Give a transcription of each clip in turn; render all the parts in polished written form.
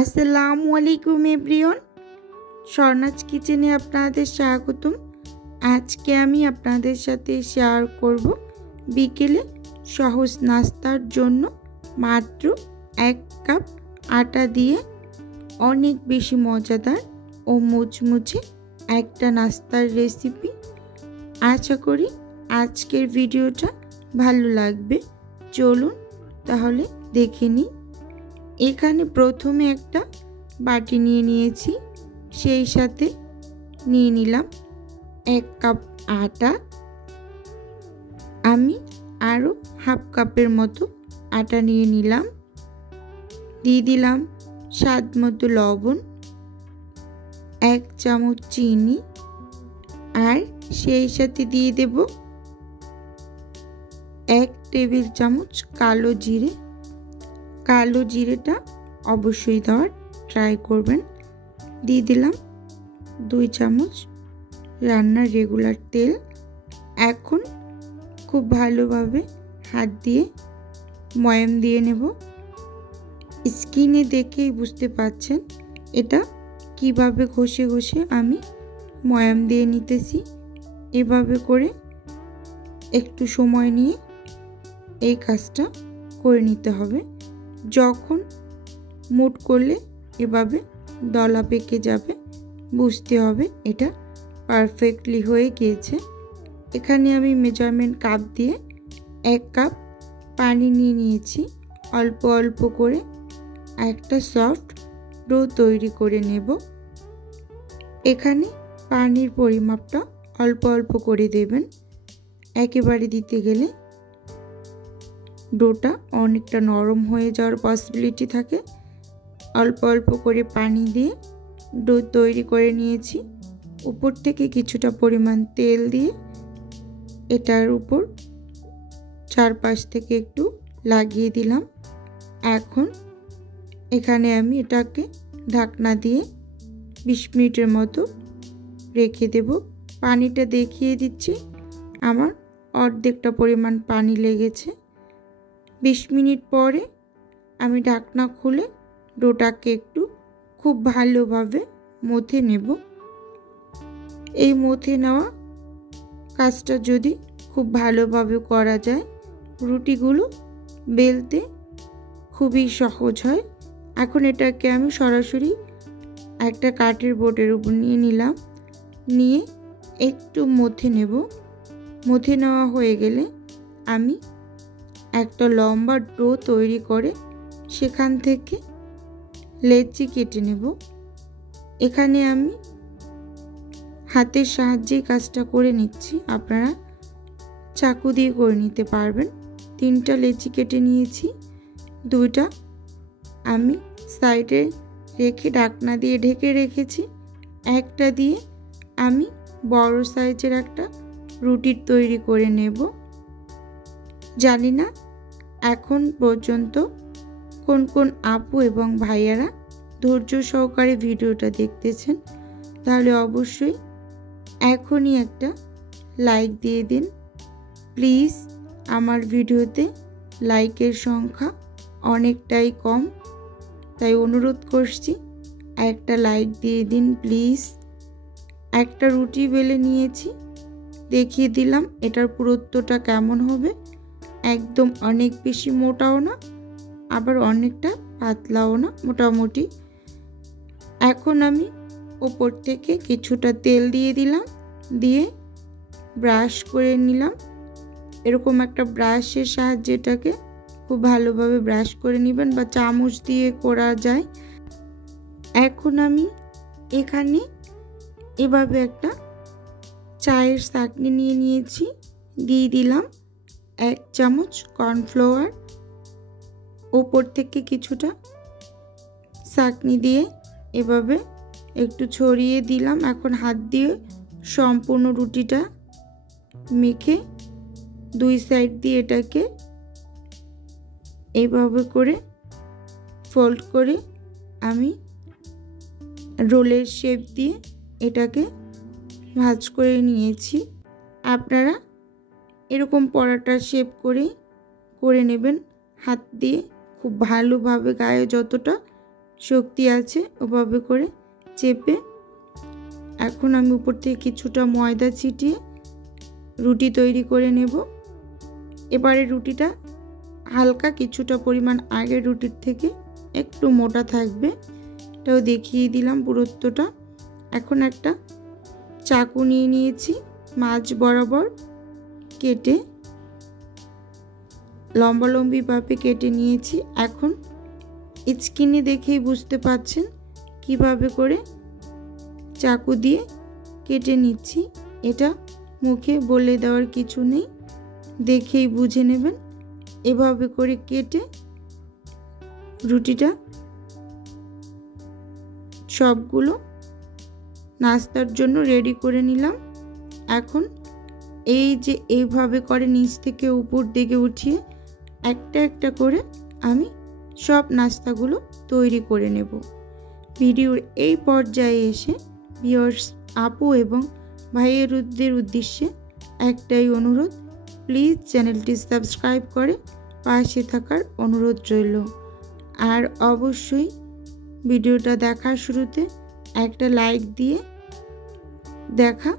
আসসালামু আলাইকুম এভরিওয়ান, স্বর্ণাজ কিচেনে আপনাদের স্বাগতম। আজকে আমি আপনাদের সাথে শেয়ার করব বিকেলে সহজ নাস্তার জন্য মাত্র 1 কাপ আটা দিয়ে অনেক বেশি মজাদার ও মুচমুচে একটা নাস্তার রেসিপি। আশা করি আজকের ভিডিওটা ভালো লাগবে। চলুন তাহলে দেখে নিই। এখানে প্রথমে একটা বাটি নিয়ে নিয়েছি, সেই সাথে নিয়ে নিলাম 1 কাপ আটা। আমি আরও হাফ কাপের মতো আটা নিয়ে নিলাম। দিয়ে দিলাম স্বাদ মতো লবণ, 1 চামচ চিনি, আর সেই সাথে দিয়ে দেব 1 টেবিল চামচ কালো জিরে। কালো জিরেটা অবশ্যই দেওয়ার ট্রাই করবেন। দিয়ে দিলাম 2 চামচ রান্নার রেগুলার তেল। এখন খুব ভালোভাবে হাত দিয়ে ময়াম দিয়ে নেব। স্কিনে দেখেই বুঝতে পাচ্ছেন এটা কিভাবে ঘষে ঘষে আমি ময়াম দিয়ে নিতেছি। এভাবে করে একটু সময় নিয়ে এই কাজটা করে নিতে হবে। যখন মুট করলে এভাবে দলা পেকে যাবে, বুঝতে হবে এটা পারফেক্টলি হয়ে গিয়েছে। এখানে আমি মেজারমেন্ট কাপ দিয়ে 1 কাপ পানি নিয়ে নিয়েছি। অল্প অল্প করে একটা সফট ডো তৈরি করে নেব। এখানে পানির পরিমাপটা অল্প অল্প করে দেবেন, একেবারে দিতে গেলে ডোটা অনেকটা নরম হয়ে যাওয়ার পসিবিলিটি থাকে। অল্প অল্প করে পানি দিয়ে ডো তৈরি করে নিয়েছি। উপর থেকে কিছুটা পরিমাণ তেল দিয়ে এটার উপর চারপাশ থেকে একটু লাগিয়ে দিলাম। এখন এখানে আমি এটাকে ঢাকনা দিয়ে 20 মিনিটের মতো রেখে দেব। পানিটা দেখিয়ে দিচ্ছি, আমার অর্ধেকটা পরিমাণ পানি লেগেছে। 20 মিনিট পরে আমি ঢাকনা খুলে ডোটাকে একটু খুব ভালোভাবে মথে নেব। এই মথে নেওয়া কাজটা যদি খুব ভালোভাবে করা যায়, রুটিগুলো বেলতে খুবই সহজ হয়। এখন এটাকে আমি সরাসরি একটা কাঠের বোর্ডের উপর নিয়ে নিলাম, নিয়ে একটু মথে নেব। মথে নেওয়া হয়ে গেলে আমি একটা লম্বা ডো তৈরি করে সেখান থেকে লেচি কেটে নেব। এখানে আমি হাতের সাহায্যে কাজটা করে নিচ্ছি, আপনারা চাকু দিয়ে করে নিতে পারবেন। 3টা লেচি কেটে নিয়েছি। 2টা আমি সাইডে রেখে ঢাকনা দিয়ে ঢেকে রেখেছি। একটা দিয়ে আমি বড় সাইজের একটা রুটি তৈরি করে নেব। জানি না এখন পর্যন্ত কোন কোন আপু এবং ভাইয়ারা ধৈর্য সহকারে ভিডিওটা দেখতেছেন, তাহলে অবশ্যই এখনই একটা লাইক দিয়ে দিন প্লিজ। আমার ভিডিওতে লাইকের সংখ্যা অনেকটাই কম, তাই অনুরোধ করছি একটা লাইক দিয়ে দিন প্লিজ। একটা রুটি বেলে নিয়েছি, দেখিয়ে দিলাম এটার পুরুত্বটা কেমন হবে। একদম অনেক বেশি মোটাও না, আবার অনেকটা পাতলাও না, মোটামুটি। এখন আমি ওপর থেকে কিছুটা তেল দিয়ে দিলাম, দিয়ে ব্রাশ করে নিলাম। এরকম একটা ব্রাশের সাহায্যে এটাকে খুব ভালোভাবে ব্রাশ করে নেবেন, বা চামচ দিয়ে করা যায়। এখন আমি এখানে এভাবে একটা চায়ের ছাঁকনি নিয়ে নিয়েছি, দিয়ে দিলাম 1 চামচ কর্নফ্লাওয়ার। উপর থেকে কিছুটা ছাঁকনি দিয়ে এভাবে একটু ছড়িয়ে দিলাম। এখন হাত দিয়ে সম্পূর্ণ রুটিটা মেখে 2 সাইড দিয়ে এটাকে এইভাবে করে ফোল্ড করে আমি রোলের শেপ দিয়ে এটাকে ভাঁজ করে নিয়েছি। আপনারা এরকম পরাটার শেপ করে নেবেন হাত দিয়ে খুব ভালোভাবে, গায়ে যতটা শক্তি আছে ওভাবে করে চেপে এখন আমি উপর থেকে কিছুটা ময়দা ছিটিয়ে রুটি তৈরি করে নেব। এবারে রুটিটা হালকা কিছুটা পরিমাণ আগের রুটির থেকে একটু মোটা থাকবে, এটাও দেখিয়ে দিলাম পুরুত্বটা। এখন একটা চাকু নিয়ে নিয়েছি, মাঝ বরাবর কেটে লম্বালম্বিভাবে কেটে নিয়েছি। এখন স্ক্রিনে দেখেই বুঝতে পাচ্ছেন কিভাবে করে চাকু দিয়ে কেটে নিচ্ছি। এটা মুখে বলে দেওয়ার কিছু নেই, দেখেই বুঝে নেবেন। এভাবে করে কেটে রুটিটা সবগুলো নাস্তার জন্য রেডি করে নিলাম। এখন এই যে এইভাবে করে নিচ থেকে উপর দিকে উঠিয়ে একটা একটা করে আমি সব নাস্তাগুলো তৈরি করে নেব। ভিডিওর এই পর্যায়ে এসে ভিউয়ার্স আপু এবং ভাইয়েরদের উদ্দেশ্যে একটাই অনুরোধ, প্লিজ চ্যানেলটি সাবস্ক্রাইব করে পাশে থাকার অনুরোধ রইল। আর অবশ্যই ভিডিওটা দেখার শুরুতে একটা লাইক দিয়ে দেখা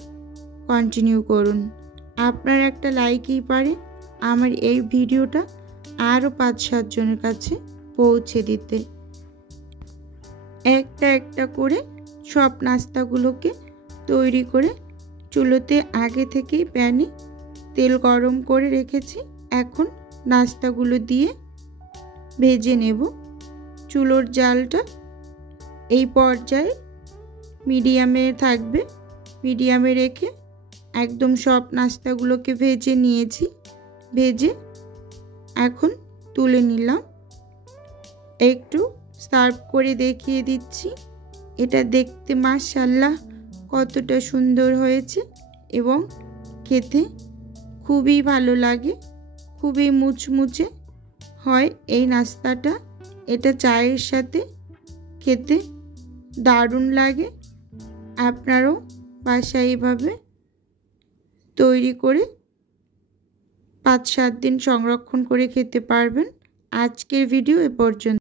কন্টিনিউ করুন। আপনার একটা লাইকই পারে আমার এই ভিডিওটা আরও 5-7 জনের কাছে পৌঁছে দিতে। একটা একটা করে সব নাস্তাগুলোকে তৈরি করে চুলোতে আগে থেকেই প্যানে তেল গরম করে রেখেছি। এখন নাস্তাগুলো দিয়ে ভেজে নেব। চুলোর জালটা এই পর্যায়ে মিডিয়ামে থাকবে, মিডিয়ামে রেখে একদম সব নাস্তাগুলোকে ভেজে নিয়েছি। ভেজে এখন তুলে নিলাম, একটু সার্ভ করে দেখিয়ে দিচ্ছি। এটা দেখতে মাশাআল্লাহ কতটা সুন্দর হয়েছে এবং খেতে খুবই ভালো লাগে, খুবই মুচমুচে হয় এই নাস্তাটা। এটা চায়ের সাথে খেতে দারুণ লাগে। আপনারাও বাসায় এইভাবে তৈরি করে 5-7 দিন সংরক্ষণ করে খেতে পারবেন। আজকের ভিডিও এ পর্যন্ত।